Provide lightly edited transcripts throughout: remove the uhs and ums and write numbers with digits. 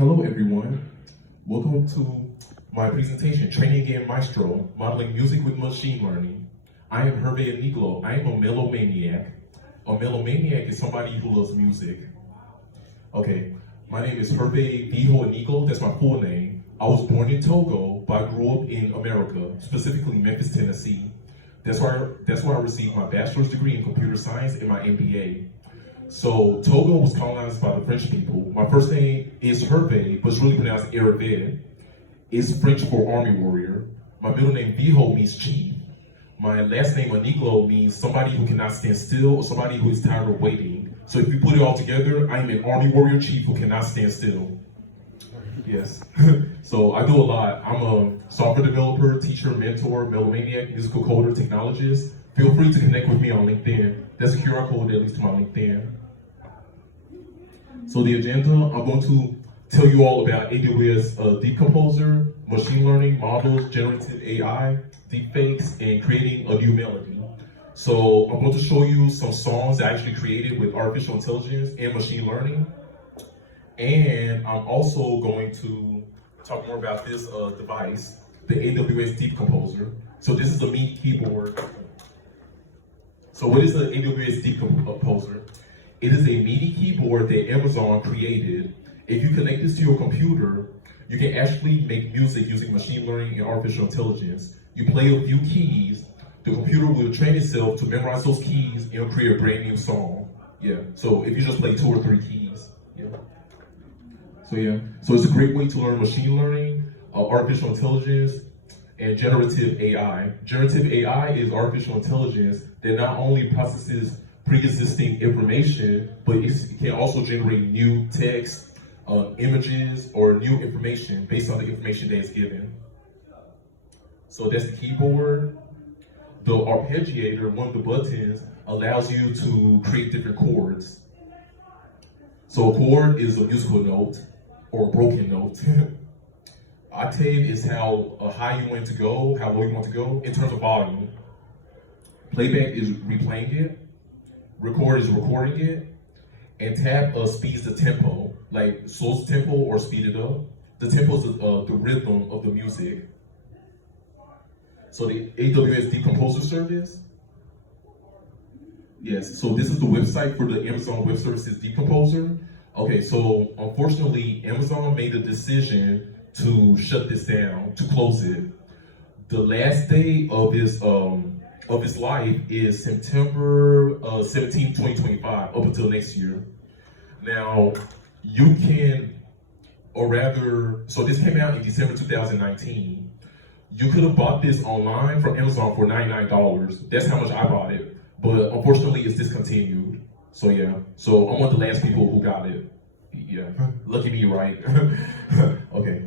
Hello everyone, welcome to my presentation, Training Again Maestro, Modeling Music with Machine Learning. I am Hervé Aniglo. I am a melomaniac. A melomaniac is somebody who loves music. Okay, my name is Hervé Aniglo, that's my full name. I was born in Togo, but I grew up in America, specifically Memphis, Tennessee. That's where I received my bachelor's degree in computer science and my MBA. So Togo was colonized by the French people. My first name is Hervé, but it's really pronounced Hervé. It's French for army warrior. My middle name Biho means chief. My last name Aniglo means somebody who cannot stand still or somebody who is tired of waiting. So if you put it all together, I am an army warrior chief who cannot stand still. Yes. So I do a lot. I'm a software developer, teacher, mentor, melomaniac, musical coder, technologist. Feel free to connect with me on LinkedIn. That's a QR code that leads to my LinkedIn. So the agenda, I'm going to tell you all about AWS Deep Composer, machine learning, models, generative AI, deepfakes, and creating a new melody. So I'm going to show you some songs I actually created with artificial intelligence and machine learning. And I'm also going to talk more about this device, the AWS Deep Composer. So this is a MIDI keyboard. So what is the AWS Deep Composer? It is a MIDI keyboard that Amazon created. If you connect this to your computer, you can actually make music using machine learning and artificial intelligence. You play a few keys, the computer will train itself to memorize those keys and it'll create a brand new song. Yeah, so if you just play 2 or 3 keys. Yeah. So it's a great way to learn machine learning, artificial intelligence, and generative AI. Generative AI is artificial intelligence that not only processes pre-existing information, but it can also generate new text, images, or new information based on the information that is given. So that's the keyboard. The arpeggiator, one of the buttons, allows you to create different chords. So a chord is a musical note or a broken note. Octave is how high you want to go, how low you want to go in terms of volume. Playback is replaying it. Record is recording it. And tap speeds the tempo, like slows the tempo or speed it up. The tempo is the rhythm of the music. So the AWS Deep Composer service. Yes, so this is the website for the Amazon Web Services Deep Composer. Okay, so unfortunately, Amazon made a decision to shut this down, to close it. The last day of its life is September 17, 2025, up until next year. Now, you can, or rather, so this came out in December 2019. You could have bought this online from Amazon for $99. That's how much I bought it. But unfortunately, it's discontinued. So yeah, so I'm one of the last people who got it. Yeah, lucky me, right? Okay,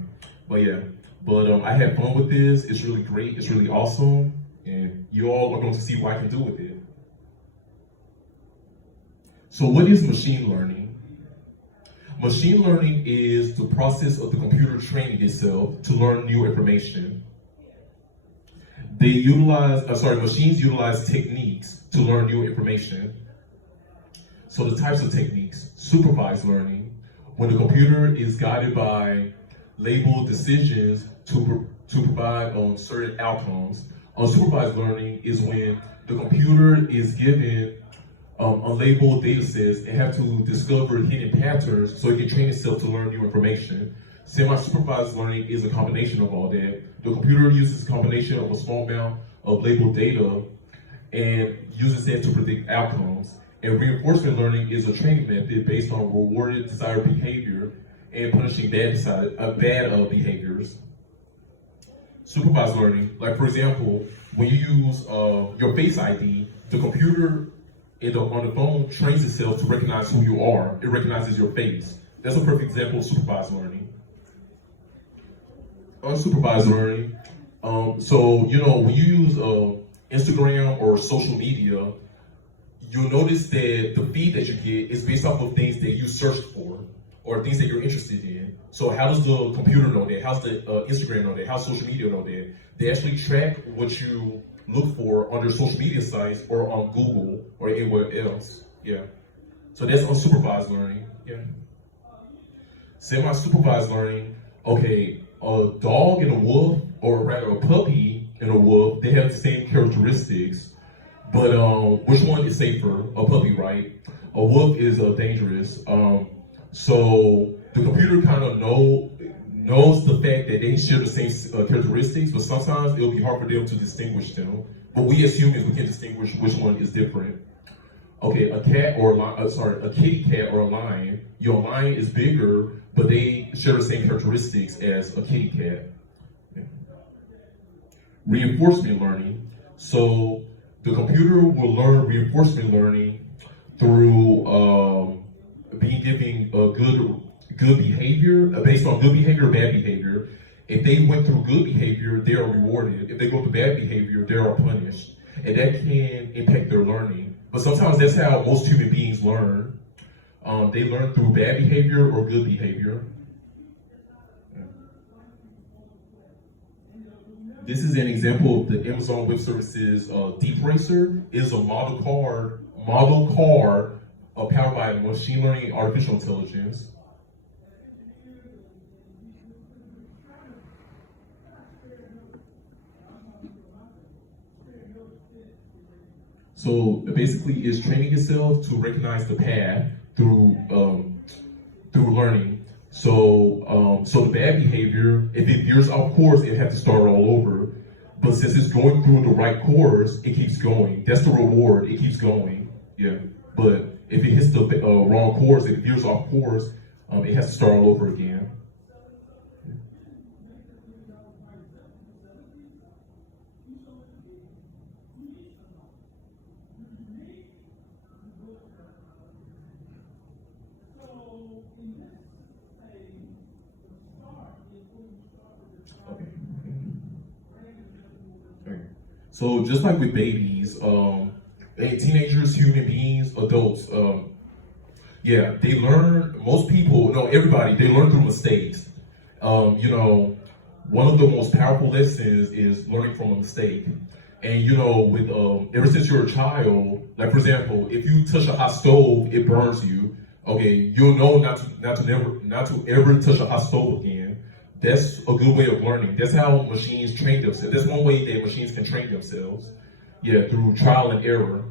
but yeah, I had fun with this. It's really great. It's really awesome, and you all are going to see what I can do with it. So what is machine learning? Machine learning is the process of the computer training itself to learn new information. Machines utilize techniques to learn new information. So the types of techniques: supervised learning, when the computer is guided by labeled decisions to provide certain outcomes. Unsupervised learning is when the computer is given unlabeled data sets and have to discover hidden patterns so it can train itself to learn new information. Semi-supervised learning is a combination of all that. The computer uses a combination of a small amount of labeled data and uses that to predict outcomes. And reinforcement learning is a training method based on rewarded desired behavior and punishing bad behaviors. Supervised learning, like for example, when you use your Face ID, the computer on the phone trains itself to recognize who you are. It recognizes your face. That's a perfect example of supervised learning. Unsupervised learning, so when you use Instagram or social media, you'll notice that the feed that you get is based off of things that you searched for or things that you're interested in. So how does the computer know that? How's the Instagram know that? How's social media know that? They actually track what you look for on their social media sites or on Google or anywhere else. Yeah. So that's unsupervised learning. Yeah. Semi-supervised learning, okay, a dog and a wolf, or rather a puppy and a wolf, they have the same characteristics, but which one is safer? A puppy, right? A wolf is dangerous. So the computer kind of knows the fact that they share the same characteristics, but sometimes it'll be hard for them to distinguish them. But we as humans, we can distinguish which one is different. Okay, a cat or a kitty cat or a lion. Your lion is bigger, but they share the same characteristics as a kitty cat. Yeah. Reinforcement learning. So the computer will learn reinforcement learning through being given good behavior, based on good behavior or bad behavior. If they went through good behavior, they are rewarded. If they go through bad behavior, they are punished. And that can impact their learning. But sometimes that's how most human beings learn. They learn through bad behavior or good behavior. This is an example of the Amazon Web Services Deep Racer. It is a model car powered by machine learning and artificial intelligence. So basically, it's training itself to recognize the path through learning. So the bad behavior, if it veers off course, it has to start all over. But since it's going through the right course, it keeps going. That's the reward. It keeps going. Yeah. But if it hits the wrong course, if it veers off course, it has to start all over again. So just like with babies, teenagers, human beings, adults, they learn, most people, no, everybody, they learn through mistakes. One of the most powerful lessons is learning from a mistake. And with ever since you're a child, like for example, if you touch a hot stove, it burns you. Okay, you'll know not to ever touch a hot stove again. That's a good way of learning. That's how machines train themselves. That's one way that machines can train themselves. Yeah, through trial and error.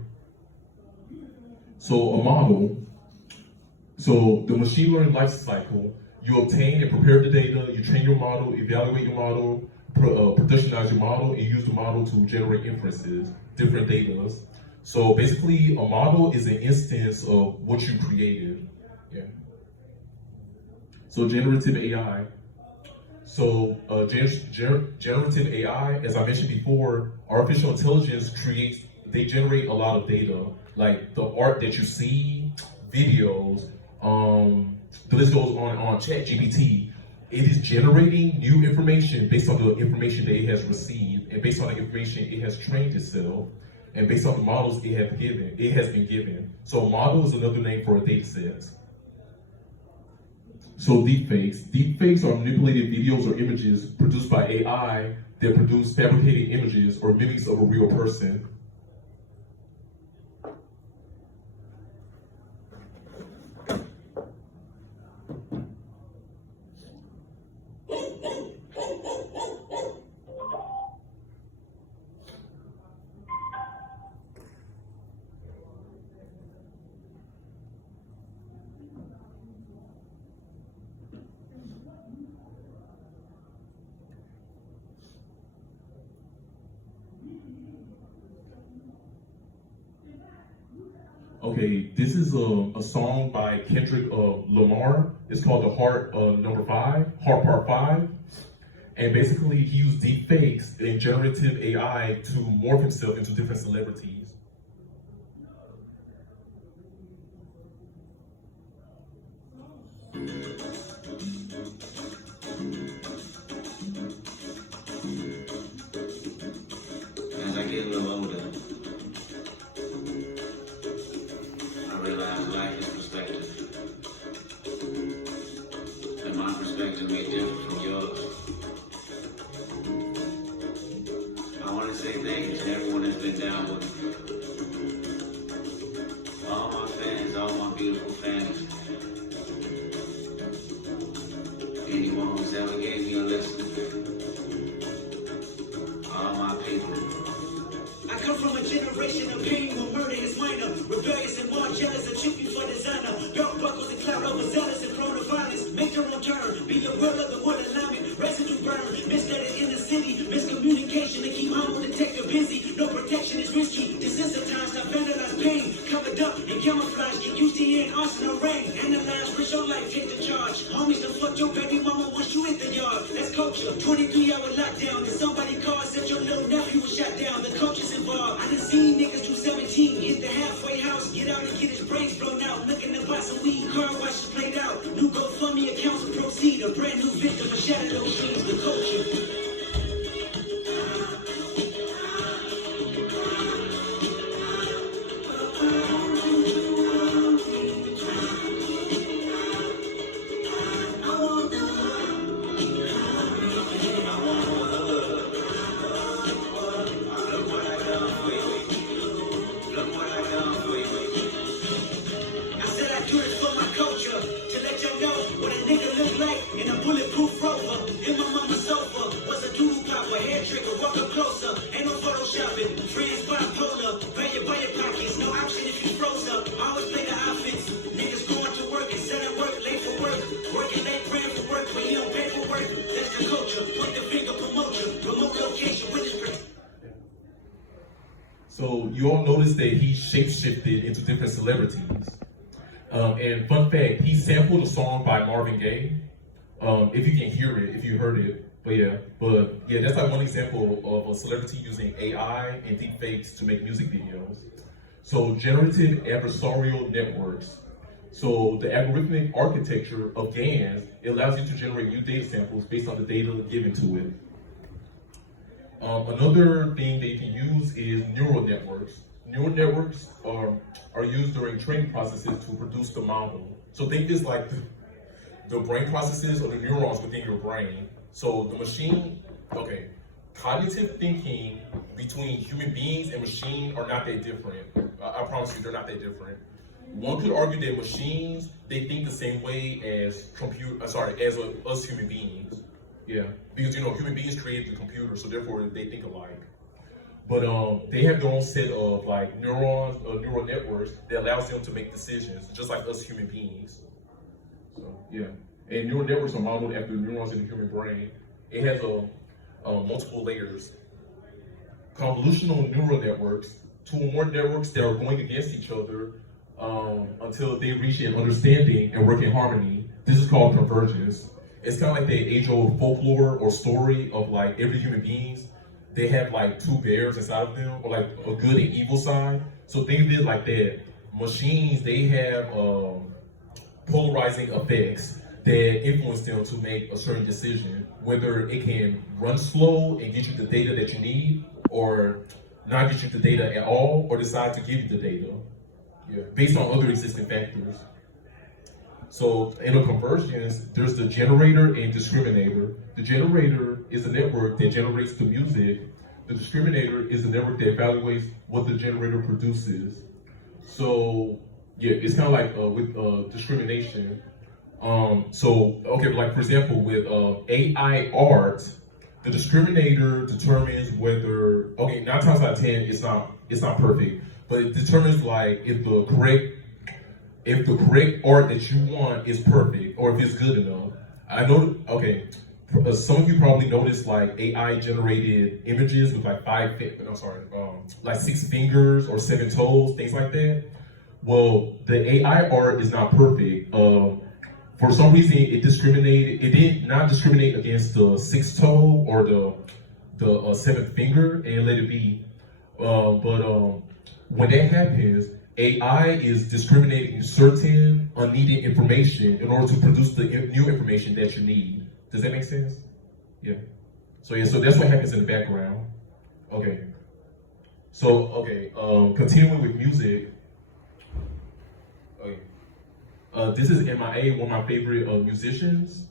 So a model. So the machine learning life cycle, you obtain and prepare the data, you train your model, evaluate your model, productionize your model, and use the model to generate inferences, different data. So basically, a model is an instance of what you created. Yeah. So generative AI. So generative AI, as I mentioned before, artificial intelligence they generate a lot of data, like the art that you see, videos, the list goes on ChatGPT. It is generating new information based on the information that it has received, and based on the information it has trained itself, and based on the models it has been given. So a model is another name for a data set. So deepfakes. Deepfakes are manipulated videos or images produced by AI that produce fabricated images or mimics of a real person. Okay, this is a song by Kendrick Lamar. It's called The Heart Heart Part 5. And basically he used deep fakes and generative AI to morph himself into different celebrities. As I get a little older, I realize life is perspective. And my perspective may differ from yours. I want to say thank you to everyone that's been down with me. All my fans, all my beautiful fans. Communication of pain will murder his minor. Rebellious and more jealous, a chippy for designer. Belt buckles and cloud overzealous and prone to violence. Make your own turn, be the will of the wood alignment. Residue burn, misled in the city. Miscommunication to keep home detector busy. No protection is risky. Desensitized, I vandalize pain. Covered up and camouflage. Get used to hearing arsenal rain. Analyze, risk your life, take the charge. Homies done fucked your baby mama once you hit the yard. That's culture. 23-hour lockdown. Cause somebody called, said your little nephew was shot down. The culture's involved. I done seen niggas do 17. Hit the halfway house. Get out and get his brains blown out. Looking to buy some weed. Car washes played out. New GoFundMe accounts to proceed. A brand new victim of shattered those dreams. The culture. So you all notice that he shape-shifted into different celebrities. And fun fact, he sampled a song by Marvin Gaye. If you can hear it, if you heard it. But yeah, that's like one example of a celebrity using AI and deepfakes to make music videos. So generative adversarial networks. So the algorithmic architecture of GANs, it allows you to generate new data samples based on the data given to it. Another thing they can use is neural networks. Neural networks are used during training processes to produce the model. So think it's like the brain processes or the neurons within your brain. So the machine, okay, cognitive thinking between human beings and machine are not that different. I promise you, they're not that different. One could argue that machines, they think the same way as us human beings. Yeah, because human beings created the computer, so therefore they think alike. But they have their own set of like neurons or neural networks that allows them to make decisions, just like us human beings. So yeah, and neural networks are modeled after neurons in the human brain. It has multiple layers. Convolutional neural networks, two or more networks that are going against each other until they reach an understanding and work in harmony. This is called convergence. It's kind of like the age-old folklore or story of like every human beings. They have like two bears inside of them, or like a good and evil side. So think of it like that. Machines, they have polarizing effects that influence them to make a certain decision, whether it can run slow and get you the data that you need, or not get you the data at all, or decide to give you the data, based on other existing factors. So in a convergence, there's the generator and discriminator. The generator is a network that generates the music. The discriminator is the network that evaluates what the generator produces. So yeah, it's kind of like with discrimination. Like for example, with AI art, the discriminator determines whether, 9 times out of 10, it's not perfect, but it determines like if the correct art that you want is perfect or if it's good enough. I know, some of you probably noticed like AI generated images with like 6 fingers or 7 toes, things like that. Well, the AI art is not perfect. For some reason, it did not discriminate against the 6th toe or the 7th finger and let it be. When that happens, AI is discriminating certain unneeded information in order to produce the new information that you need. Does that make sense? Yeah. So that's what happens in the background. Okay. Continuing with music. Okay. This is MIA, one of my favorite musicians.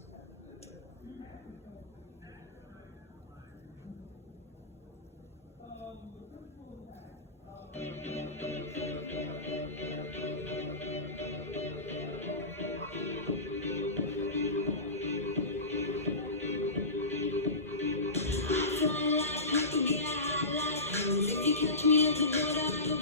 Catch me at the border,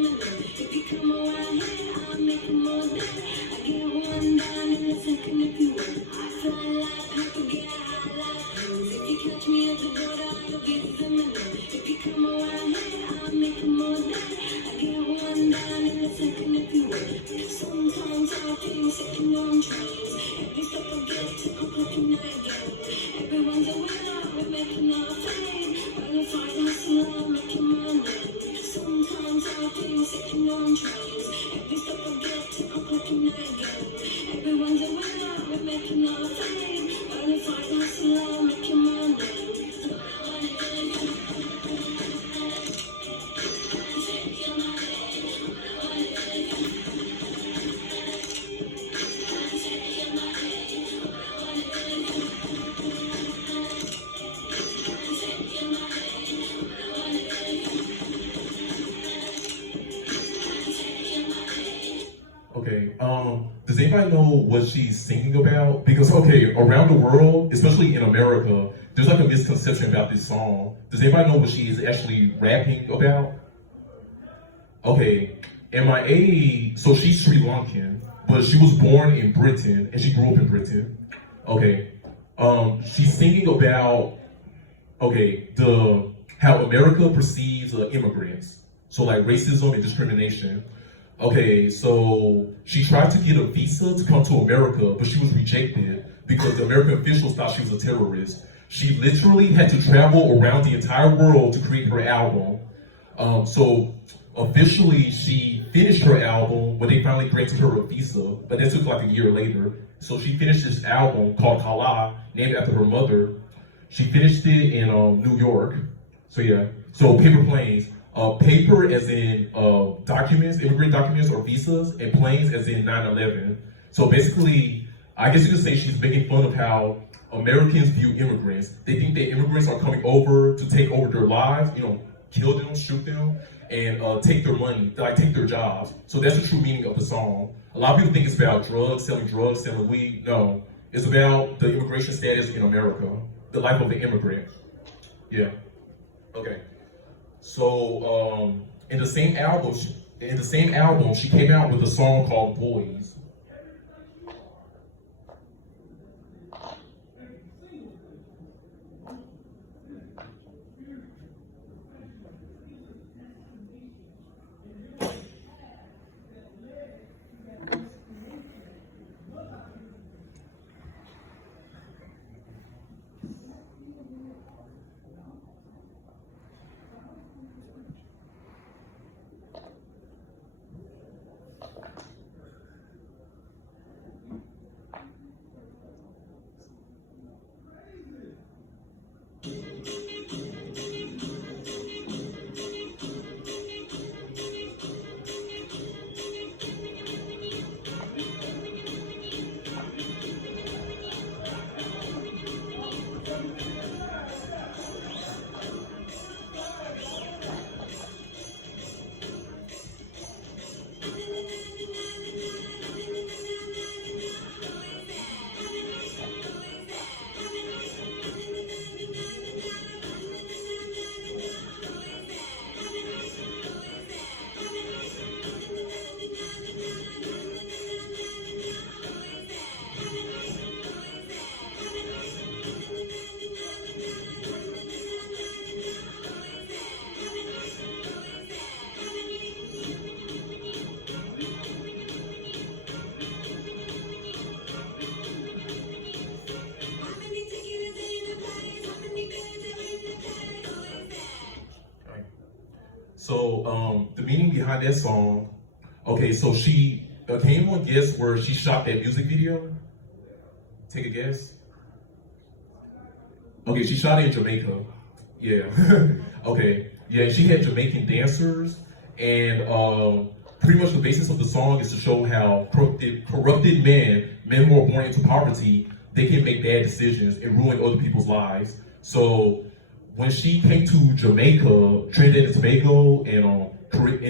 seminar. If you come around here, I'll make them all that. I get one down in a second if you want. I fly like people, get high like cruise. If you catch me at the border, I'll be the seminar. If you come around here, I'll make them all that. I get one down in a second if you want. Sometimes I think sitting on trains. Every step I get to, I'm looking at again. Everyone's a winner, we're making our fame. Running, fighting, hustling, making my name. Sometimes I think sitting on trains. Every step I get to, I'm looking at again. Everyone's a winner, we're making our fame. Running, fighting, hustling, making my name. Okay, does anybody know what she's singing about? Because, okay, around the world, especially in America, there's like a misconception about this song. Does anybody know what she is actually rapping about? Okay, MIA, so she's Sri Lankan, but she was born in Britain, and she grew up in Britain. Okay, she's singing about, okay, how America perceives immigrants. So like racism and discrimination. Okay, so she tried to get a visa to come to America, but she was rejected because the American officials thought she was a terrorist. She literally had to travel around the entire world to create her album. So officially, she finished her album when they finally granted her a visa, but that took like a year later. So she finished this album called Kala, named after her mother. She finished it in New York. So yeah, so Paper Planes. Paper as in documents, immigrant documents or visas, and planes as in 9/11. So basically, I guess you could say she's making fun of how Americans view immigrants. They think that immigrants are coming over to take over their lives, you know, kill them, shoot them, and take their money, like take their jobs. So that's the true meaning of the song. A lot of people think it's about drugs, selling weed. No, it's about the immigration status in America, the life of the immigrant. Yeah. Okay. So in the same album, she came out with a song called "Boys." So the meaning behind that song, okay, so can anyone guess where she shot that music video? Take a guess. Okay, she shot it in Jamaica. Yeah. Okay. Yeah, she had Jamaican dancers, and pretty much the basis of the song is to show how corrupted men who are born into poverty, they can make bad decisions and ruin other people's lives. So when she came to Jamaica, Trinidad and Tobago, and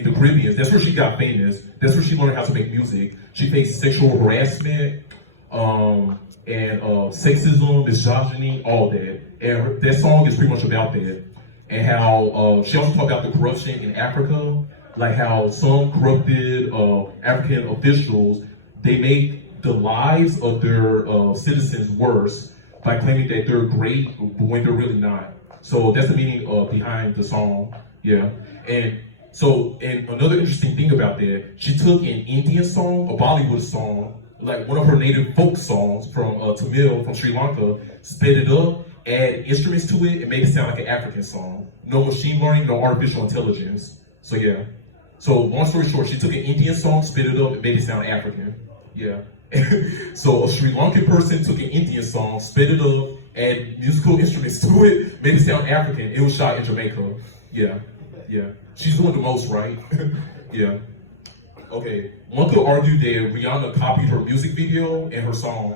the Caribbean, that's where she got famous. That's where she learned how to make music. She faced sexual harassment, and sexism, misogyny, all that. And that song is pretty much about that. And how she also talked about the corruption in Africa, like how some corrupted African officials, they make the lives of their citizens worse by claiming that they're great when they're really not. So that's the meaning behind the song, yeah. And so, and another interesting thing about that, she took an Indian song, a Bollywood song, like one of her native folk songs from Tamil, from Sri Lanka, sped it up, add instruments to it, and made it sound like an African song. No machine learning, no artificial intelligence. So yeah. So long story short, she took an Indian song, sped it up, and made it sound African. Yeah. So a Sri Lankan person took an Indian song, sped it up, add musical instruments to it, made it sound African. It was shot in Jamaica. Yeah. Yeah. She's doing the most, right? Yeah. Okay. One could argue that Rihanna copied her music video and her song.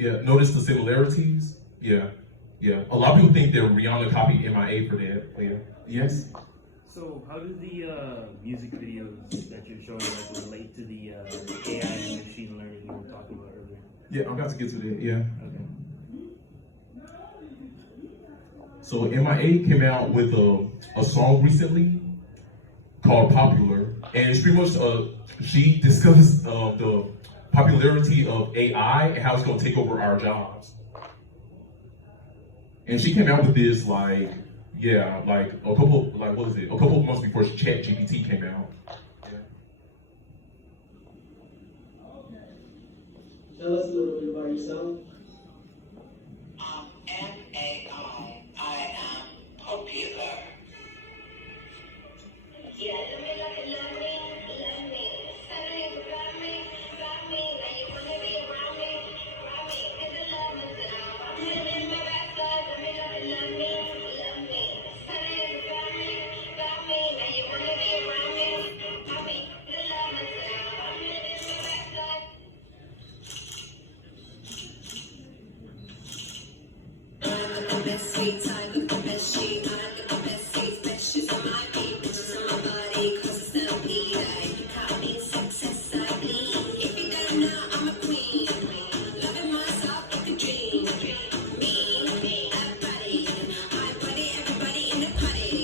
Yeah, notice the similarities? Yeah, yeah. A lot of people think that Rihanna copied MIA for that. Yeah. Yes? So how do the music videos that you're showing like relate to the AI and machine learning you were talking about earlier? Yeah, I'm about to get to that, yeah. Okay. So MIA came out with a song recently called Popular, and it's pretty much, she discussed the popularity of AI and how it's going to take over our jobs. And she came out with this like a couple of months before ChatGPT came out. Yeah. Tell us a little bit about yourself. M-A-I. I am popular. Yeah, love me like you love me, love me. Something about me, now you wanna be around me, cause the love is out. I'm living my best life, love me like you love me, love me. Something about me, now you wanna be around me, cause the love is out. I'm living my best life. I got the best sweets, I got the best sheet, I got the best seats, best shoes on my feet, bitches on my body, cause it's stampede. If you call me success, I bleed. If you don't know, I'm a queen. Loving myself like a dream. Me, that body, my body, everybody in the party.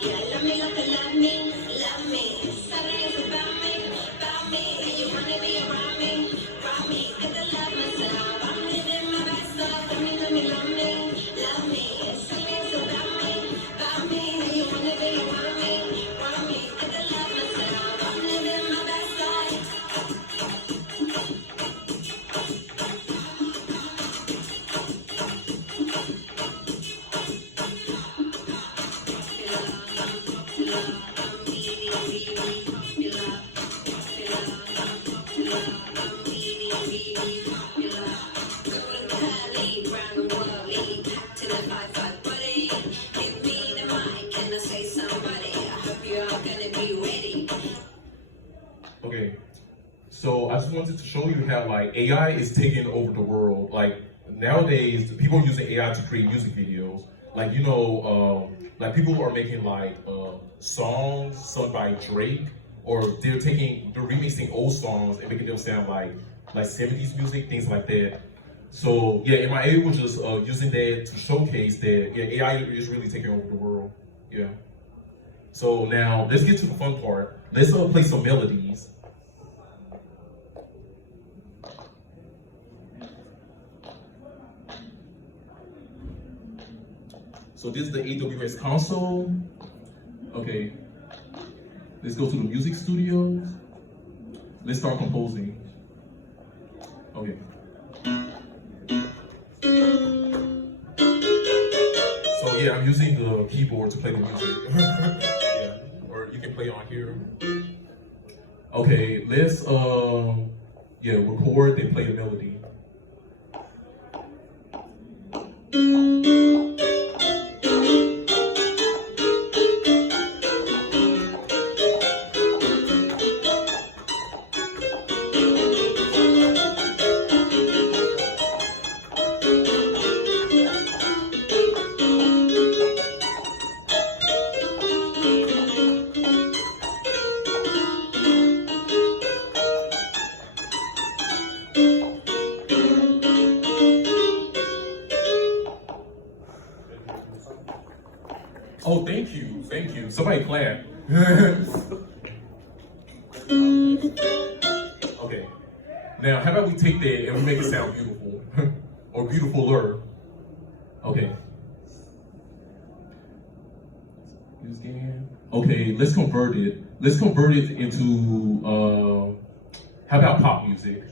Yeah, love me like you love me, love me. Something is about me, and you wanna be around me, cause the love is out. I'm living my best life, love me, love me, love me, love me. Something is about me, and you wanna be around me, cause the love is out. I'm living my best life. Okay, so I just wanted to show you how like AI is taking over the world. Like nowadays, people are using AI to create music videos. Like like people are making like songs sung by Drake, or they're remixing old songs and making them sound like 70s music, things like that. So yeah, MIA was just using that to showcase that AI is really taking over the world. Yeah. So now let's get to the fun part. Let's play some melodies. So this is the AWS console. Okay, let's go to the music studio. Let's start composing. Okay. So yeah, I'm using the keyboard to play the music. Yeah, or you can play on here. Okay, let's record and play the melody. Oh, thank you, thank you. Somebody clap. Okay. Now, how about we take that and we make it sound beautiful, or beautifuler? Okay. Okay, let's convert it. Let's convert it into how about pop music?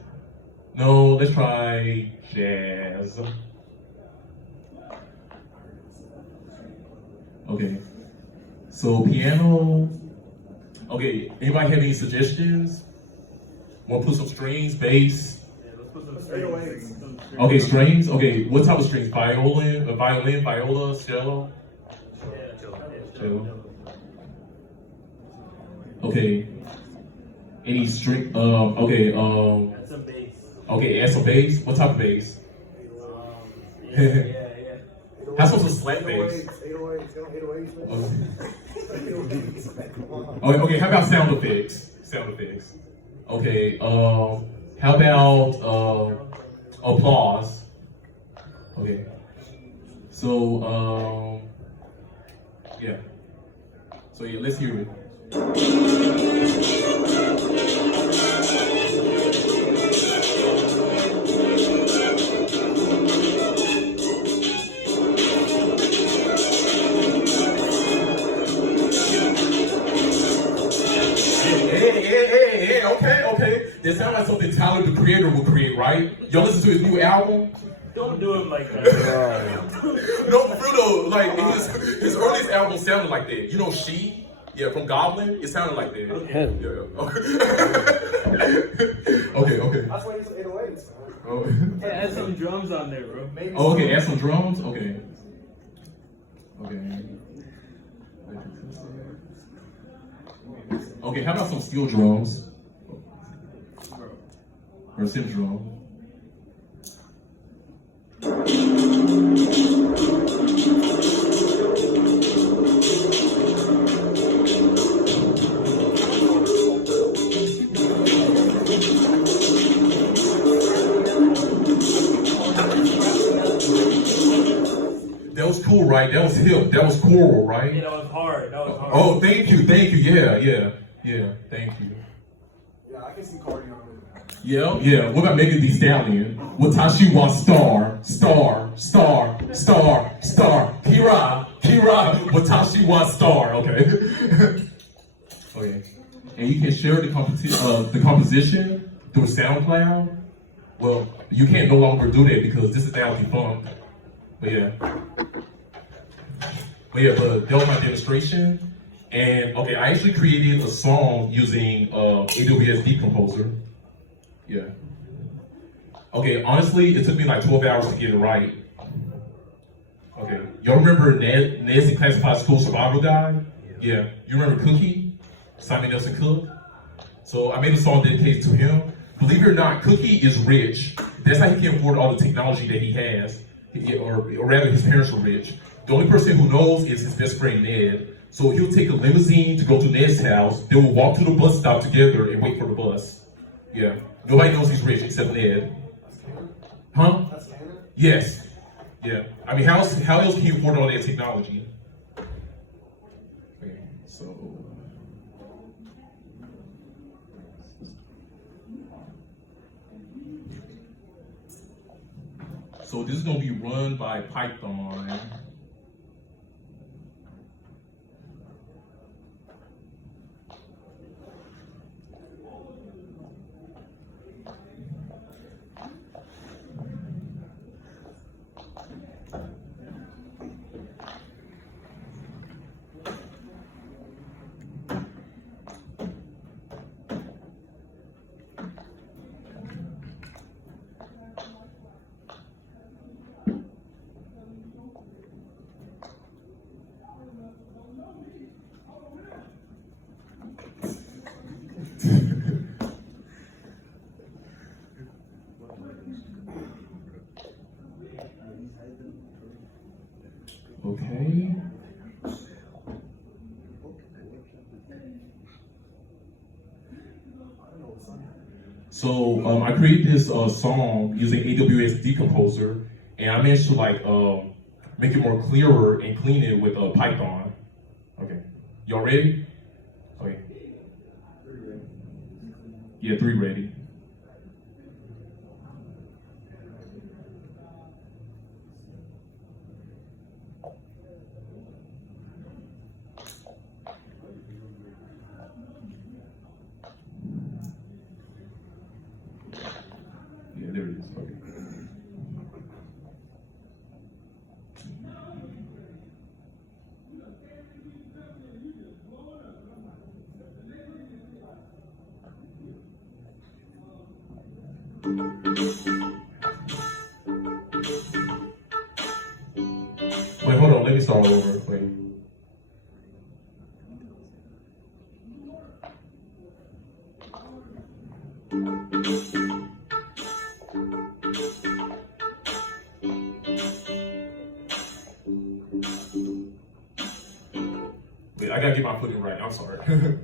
No, let's try jazz. Okay, so piano. Okay, anybody have any suggestions? Want to put some strings, bass? Yeah, let's put some strings. Okay, strings. Okay, what type of strings? Violin, viola, cello. Cello. Okay. Any string? Okay. Add some bass. Okay, add some bass. What type of bass? Yeah. How's some slap bass? 808s, Okay, how about sound effects? Sound effects. Okay, how about applause? Okay. So yeah. So yeah, let's hear it. Hey, okay. That sounds like something Tyler, the creator, will create, right? Y'all listen to his new album? Don't do him like that. No, for real though, like his earliest album sounded like that. You know She? Yeah, from Goblin? It sounded like that. Okay. Yeah. Okay. That's why he's 808s. Oh. Yeah, add some drums on there, bro. Oh, okay, add some drums? Okay. Okay, how about some steel drums? Or sim drum? That was cool, right? That was hip. That was choral, right? Yeah, that was hard. Oh, thank you. Yeah, thank you. Yeah, I can see Cardi on it. Yeah. What about Megan Thee Stallion? Watashi wa star. Kira, watashi wa star. Okay. Okay. And you can share the composition through SoundCloud. Well, you can't no longer do that because this is now defunct. But that was my demonstration. And okay, I actually created a song using AWS Deep Composer. Yeah. Okay, honestly, it took me like 12 hours to get it right. Okay, y'all remember Nancy Classified School Survival Guide? Yeah. You remember Cookie? Simon Nelson Cook? So I made a song dedicated to him. Believe it or not, Cookie is rich. That's how he can afford all the technology that he has. Or rather, his parents were rich. The only person who knows is his best friend, Ned. So he'll take a limousine to go to Ned's house. They will walk to the bus stop together and wait for the bus. Yeah. Nobody knows he's rich except Ned. Huh? Yes. Yeah. I mean, how else can you afford all that technology? Okay, so this is going to be run by Python. So I created this song using AWS Decomposer, and I managed to like make it more clearer and clean it with Python. Okay, y'all ready? Okay. Yeah, 3 ready. Yeah, there it is. Okay. Wait, hold on. Let me start over. Wait. Wait, I gotta get my footing right. I'm sorry. Okay.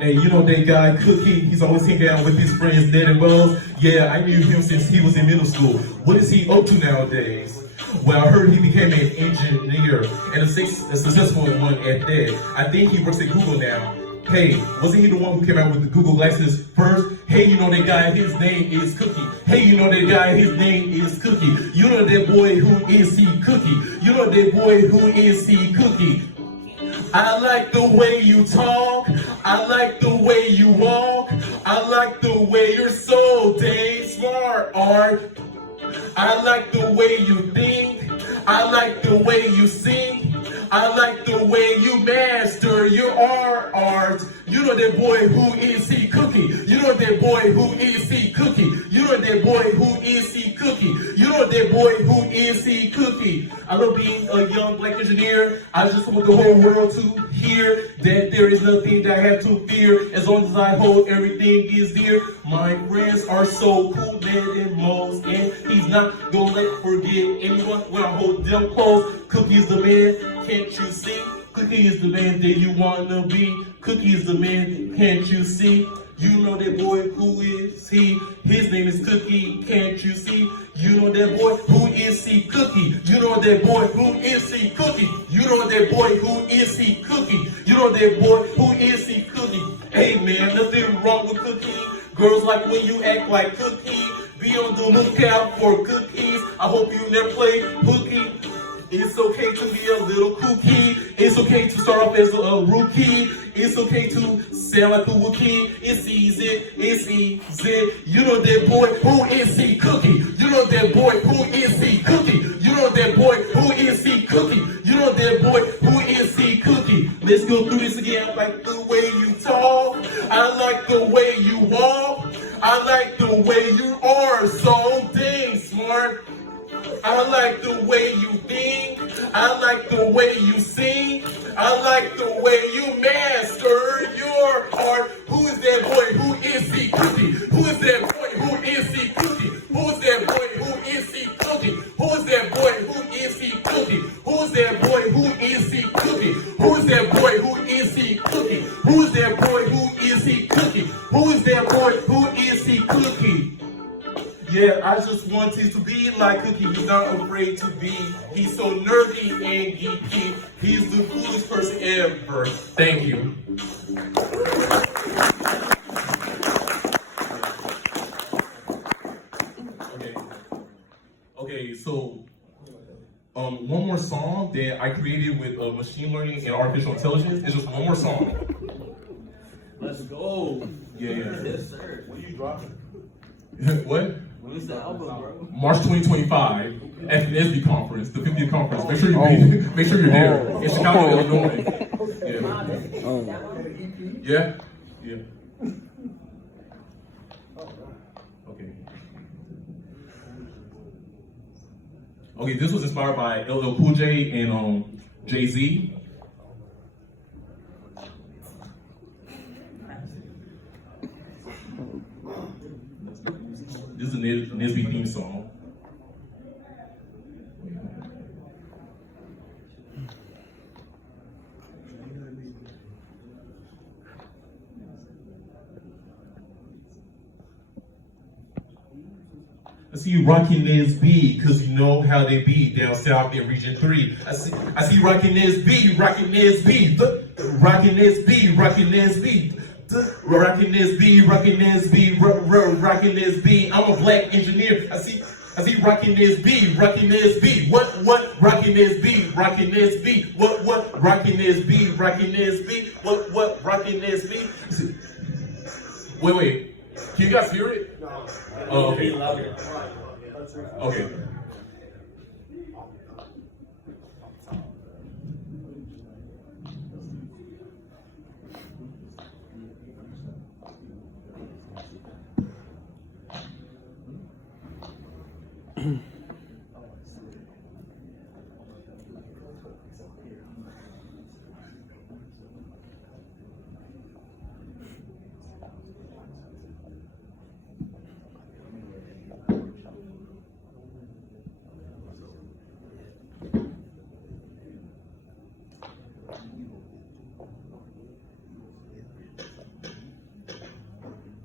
Hey, you know that guy Cookie? He's always hanging out with his friends Ned and Buzz. Yeah, I knew him since he was in middle school. What is he up to nowadays? Well, I heard he became an engineer and a successful one at that. I think he works at Google now. Hey, wasn't he the one who came out with the Google glasses first? Hey, you know that guy, his name is Cookie. Hey, you know that guy, his name is Cookie. You know that boy, who is he, Cookie? You know that boy, who is he, Cookie? I like the way you talk. I like the way you walk. I like the way you're so dang smart, Art. I like the way you think. I like the way you sing. I like the way you master your art. You know that boy, who is he, Cookie? You know that boy, who is he, Cookie? You know that boy, who is he, Cookie? You know that boy, who is he, Cookie? I love being a young black engineer. I just want the whole world to hear that there is nothing that I have to fear as long as I hold everything is dear. My friends are so cool, man, than most, and he's not gonna let forget anyone when I hold them close. Cookie's the man, can't you see? Cookie is the man that you wanna be. Cookie is the man, can't you see? You know that boy, who is he? His name is Cookie, can't you see? You know that boy, who is he, Cookie? You know that boy, who is he, Cookie? You know that boy, who is he, Cookie? You know that boy, who is he, Cookie? Hey man, nothing wrong with Cookie. Girls like when you act like Cookie. Be on the lookout for cookies. I hope you never play hooky. It's okay to be a little kooky. It's okay to start off as a rookie. It's okay to sound like a Wookiee. It's easy. It's easy. You know that boy, who is he, Cookie? You know that boy, who is he, Cookie? You know that boy, who is he, Cookie? You know that boy, who is he, Cookie? Let's go through this again. I like the way you talk. I like the way you walk. I like the way you are so dang smart. I like the way you think. I like the way you sing. I like the way you master your art. Who is that boy? Who is he, Cookie? Who is that boy? Who is he, Cookie? Who is that boy? Who is he, Cookie? Who is that boy? Who is he, Cookie? Who is that boy? Who is he, Cookie? Who is that boy? Who is he, Cookie? Who is that boy? Who is he, Cookie? Who is that boy? Who is he, Cookie? Yeah, I just wanted to be like Cookie. He's not afraid to be. He's so nerdy and geeky. He's the coolest person ever. Thank you. Okay, so one more song that I created with machine learning and artificial intelligence. It's just one more song. Let's go. Yeah. Yes, sir. When you dropping? What? When is the album, bro? March 2025 at the NSBE conference, the 50th conference. Make sure make sure you're there in Chicago, Illinois. Yeah. Yeah. Okay. Okay, this was inspired by LL Cool J and Jay-Z. This is a NSBE theme song. I see you rocking NSBE, cause you know how they be down south in Region 3. I see you rocking NSBE, rocking NSBE, rocking NSBE, rocking NSBE. Rocking NSBE, rocking NSBE, rocking NSBE. I'm a black engineer. I see rocking NSBE, rocking NSBE. What? Rocking NSBE, rocking NSBE. What? Rocking NSBE, rocking NSBE. What? Rocking NSBE. Wait. Can you guys hear it? No. Oh, okay. That's it. Okay.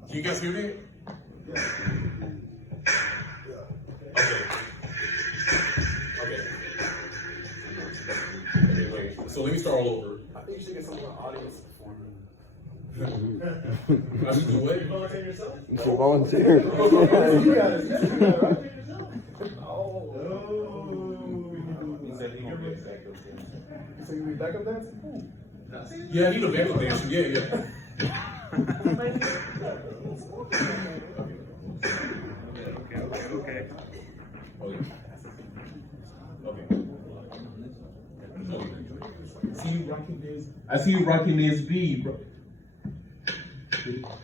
Can you guys hear that? Okay, wait. So let me start all over. I think you should get someone in the audience performing. I should do what? Volunteer yourself? You should volunteer. You got it. You got it, right? So you need backup dancing? Yeah, I need a backup dancer. Yeah. Okay. I see you rocking this beat, bro.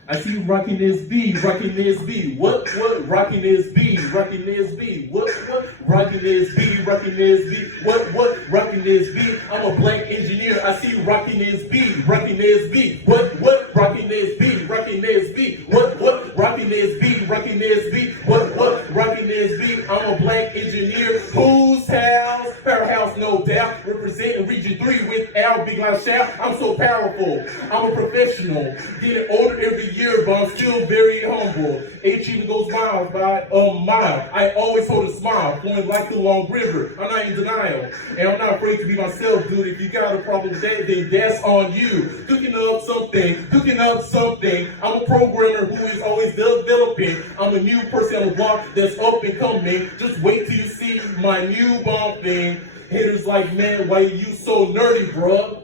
I see you rocking this beat, rocking this beat. What? Rocking this beat, rocking this beat. What? Rocking this beat, rocking this beat. What? Rocking this beat. I'm a black engineer. I see you rocking this beat, rocking this beat. What? Rocking this beat, rocking this beat. What? Rocking this beat, rocking this beat. What? Rocking this beat. I'm a black engineer. Whose house? Powerhouse, no doubt. Representing Region 3 with our big loud shout. I'm so powerful. I'm a professional. Getting older every year, but I'm still very humble. H even goes miles by a mile. I always hold a smile, flowing like the long river. I'm not in denial, and I'm not afraid to be myself, dude. If you got a problem with that, then that's on you. Cooking up something. I'm a programmer who is always developing. I'm a new person on the block that's up and coming. Just wait till you see my new bomb thing. Haters like, man, why you so nerdy, bruh?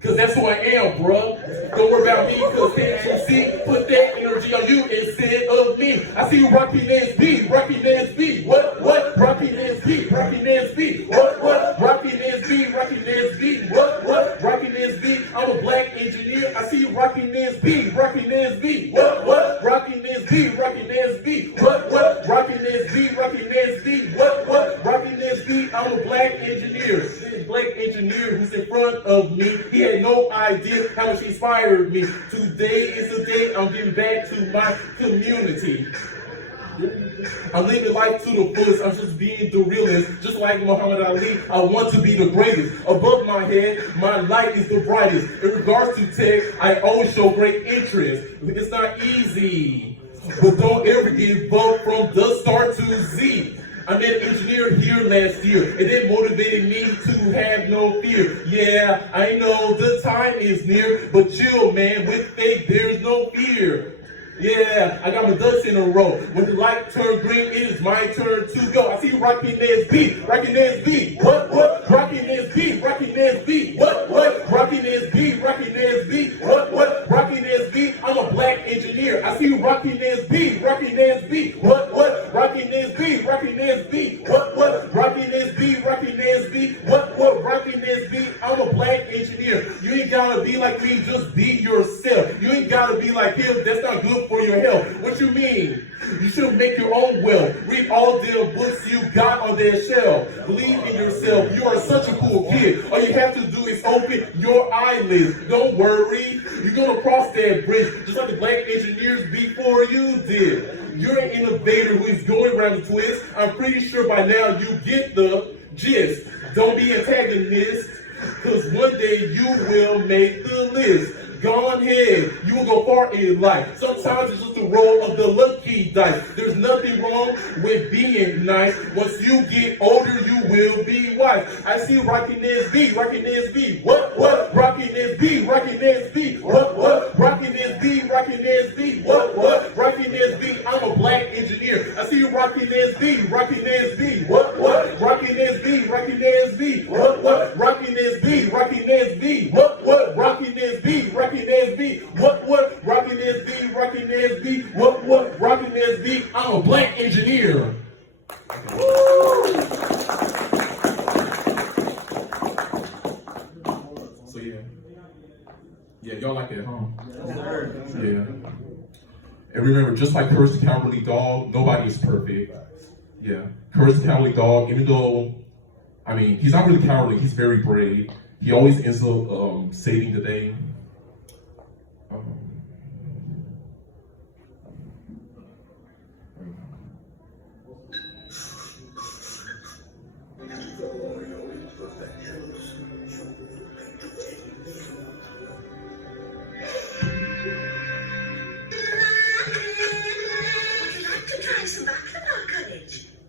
Cause that's who I am, bruh. Don't worry about me, cause can't you see? Put that energy on you instead of me. I see you rocking this beat, rocking this beat. What? Rocking this beat, rocking this beat. What? Rocking this beat, rocking this beat. What? Rocking this beat. I'm a black engineer. I see you rocking this beat, rocking this beat. What? Rocking this beat, rocking this beat. What? Rocking this beat, rocking this beat. What? Rocking this beat. I'm a black engineer. This black engineer who's in front of me. He had no idea how much he inspired me. Today is the day I'm giving back to my community. I'm living life to the fullest. I'm just being the realest. Just like Muhammad Ali, I want to be the greatest. Above my head, my light is the brightest. In regards to tech, I always show great interest. It's not easy, but don't ever give up from the start to Z. I met an engineer here last year, and it motivated me to have no fear. Yeah, I know the time is near, but chill, man. With faith, there's no fear. Yeah, I got my ducks in a row. When the light turns green, it is my turn to go. I see you rocking this beat, rocking this beat. What? Rocking this beat, rocking this beat. What? Rocking this beat, rocking this beat. What? Rocking this beat. I'm a black engineer. I see you rocking this beat, rocking this beat. What? Rocking this beat, rocking this beat. What? Rocking this beat, rocking this beat. What? Rocking this beat. I'm a black engineer. You ain't gotta be like me, just be yourself. You ain't gotta be like him. That's not good for your health. What you mean? You should make your own wealth. Read all the books you got on their shelf. Believe in yourself. You are such a cool kid. All you have to do is open your eyelids. Don't worry. You're gonna cross that bridge just like the black engineers before you did. You're an innovator who is going around the twist. I'm pretty sure by now you get the gist. Don't be antagonist, because one day you will make the list. Go on ahead. You will go far in life. Sometimes it's just the roll of the lucky dice. There's nothing wrong with being nice. Once you get older, you will be wise. I see you rocking NSBE, rocking NSBE. What? Rocking NSBE, rocking NSBE. What? Rocking NSBE, rocking NSBE. What? Rocking NSBE. I'm a black engineer. I see you rocking NSBE, rocking NSBE. What? Rocking NSBE, rocking NSBE. What? Rocking NSBE, rocking NSBE. What? Rocking NSBE, rocking NSBE. What? Rocking NSBE, rocking NSBE. What? Rocking NSBE. I'm a black engineer. So yeah, y'all like it, huh? Yes, sir. Yeah. And remember, just like Courage the Cowardly Dog, nobody is perfect. Yeah, Courage the Cowardly Dog, even though, I mean, he's not really cowardly, he's very brave. He always ends up saving the day.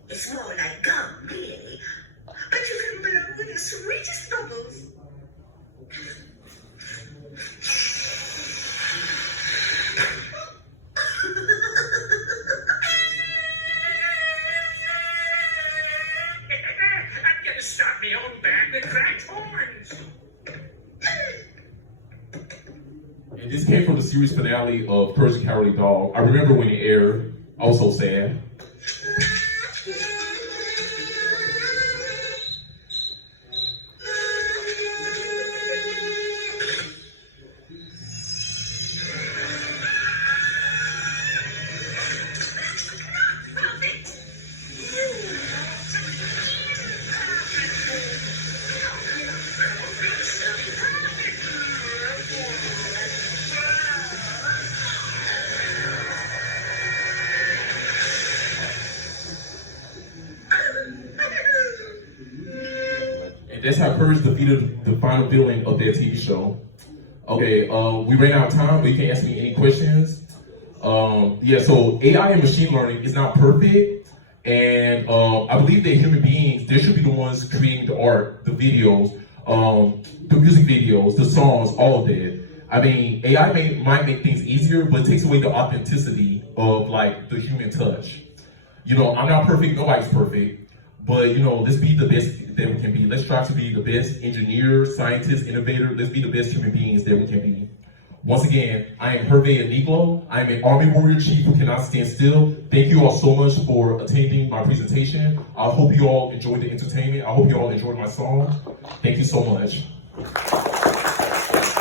It's more like gum, really. But you can blow with the sweetest bubbles. I'm gonna stop me own back with cracked horns. And this came from the series finale of Courage the Cowardly Dog. I remember when it aired, I was so sad. That's how Courage defeated the final villain of their TV show. Okay, we ran out of time, but you can ask me any questions. So AI and machine learning is not perfect, and I believe that human beings, they should be the ones creating the art, the videos, the music videos, the songs, all of that. I mean, AI might make things easier, but it takes away the authenticity of like the human touch. You know, I'm not perfect, nobody's perfect. But, you know, let's be the best that we can be. Let's try to be the best engineer, scientist, innovator. Let's be the best human beings that we can be. Once again, I am Hervé Eniglo. I am an Army Warrior Chief who cannot stand still. Thank you all so much for attending my presentation. I hope you all enjoyed the entertainment. I hope you all enjoyed my song. Thank you so much.